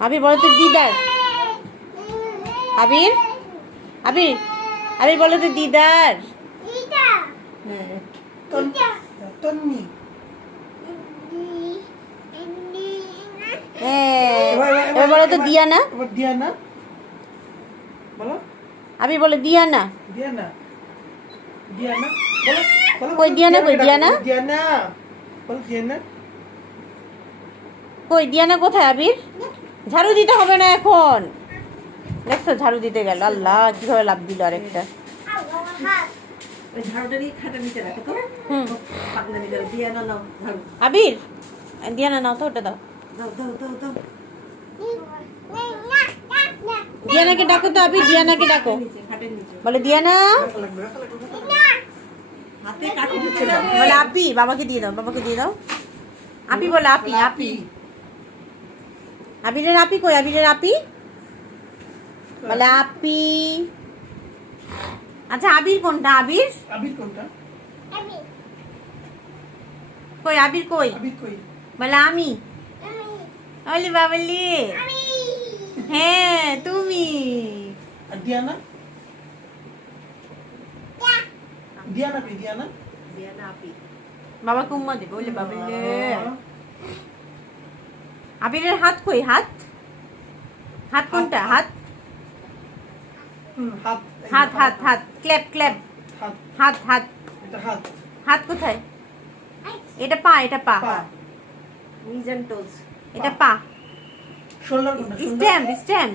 আবির বলো তো দিদার। আবির আবির আবির বলো তো দিদার। তন্নি। এবার বলো তো দিয়ানা। এবার দিয়ানা বলো। আবির বলো দিয়ানা। দিয়ানা দিয়ানা বলো বলো। কই দিয়ানা, কই দিয়ানা? দিয়ানা বলো দিয়ানা। কই দিয়ানা কোথায় আবির? ঝাড়ু দিতে হবে না এখন। দেখছো ঝাড়ু দিতে গেল। আল্লাহ কিভাবে লাভ দিল আরেকটা। ওই ঝাড়ুটা নিয়ে খাটের নিচে রাখো তো। হুম পাগলামি করে দিয়ানা নাও ঝাড়ু। আবির দিয়ানা নাও তো, ওটা দাও। দাও দাও দাও দাও। দিয়ানাকে ডাকো তো আবির, দিয়ানাকে ডাকো। নিচে খাটের নিচে। বলে দিয়ানা। হাতে কাটি দিচ্ছে না। বলে আপি, বাবাকে দিয়ে দাও, বাবাকে দিয়ে দাও। আপি বলে আপি, আপি। আবিরের আপি কই? আবিরের আপি বলে আপি। আচ্ছা আবির কোনটা? আবির আবির কোনটা? কই? আবির কই? আবির কই? বলে আমি। বলি বাবলি। হ্যাঁ তুমি। আর দিয়ানা? দিয়ানা কই? দিয়ানা দিয়ানা আপি। বাবাকে উম্মা দেবে। বলে বাবলে। আবিরের হাত কই? হাত হাত কোনটা? হাত হাত হাত হাত হাত ক্ল্যাপ ক্ল্যাপ। হাত হাত হাত এটা হাত। হাত কোথায়? এটা পা, এটা পা। পা। নিজ এন্ড টোজ। এটা পা। শোল্ডার কোনটা? Stamp stamp.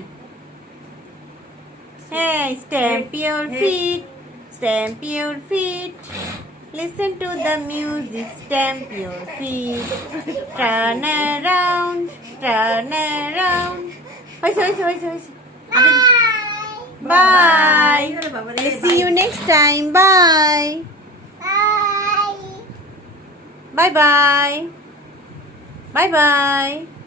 হ্যাঁ stamp your feet, stamp your feet, listen to the music, stamp your feet, turn around, turn around. হয়েছে হয়েছে হয়েছে হয়েছে। By. See you next time. Bye. Bye bye. Bye bye.